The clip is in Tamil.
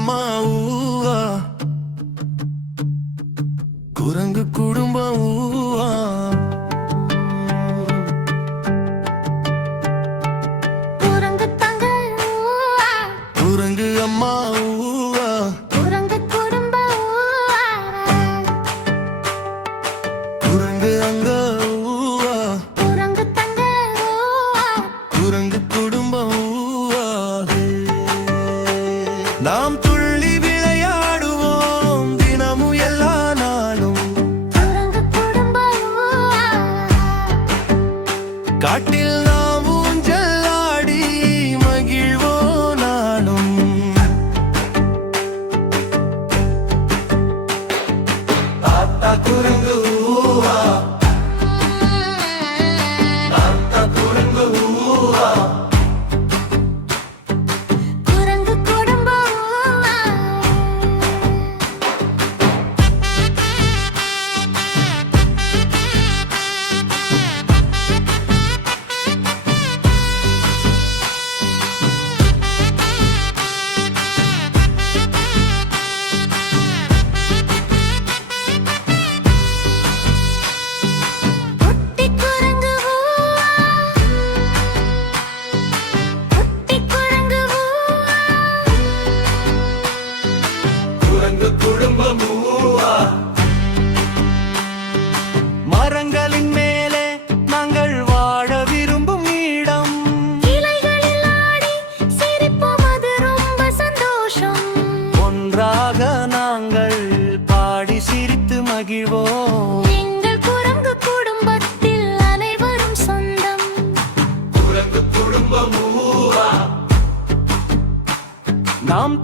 அம்மா ஊவா, குரங்கு குடும்பம் ஊவா. குரங்கு தங்கள் ஊவா, குரங்கு அம்மா ஊவா, குரங்கு குடும்பம் ஊவா. குரங்கு அங்க ஊவா, குரங்கு தங்கள் ஊவா, குரங்கு குடும்பம் ஊவா. நாம் துள்ளி விளையாடுவோம் தினமும் எல்லா நாளும். குரங்கு குடும்பம் ஊவா. காட்டில் நாம் ஊஞ்சல் ஆடி மகிழ்வோம் நாளும். தாத்தா குரங்கு ஊவா, தாத்தா குரங்கு ஊவா. குரங்கு குடும்பம் ஊவா. குட்டி குரங்கு ஊவா, குட்டி குரங்கு ஊவா. குரங்கு குடும்பம் ஊவா. மரங்களின் மேலே நாங்கள் வாழ விரும்பும் இடம். இலைகளில் ஆடி சிரிப்போம், அது ரொம்ப சந்தோஷம். ஒன்றாக நாங்கள் பாடி சிரித்து மகிழ்வோம். எங்கள் குரங்கு குடும்பத்தில் அனைவரும் சொந்தம். குரங்கு குடும்பம் ஊவா. நாம்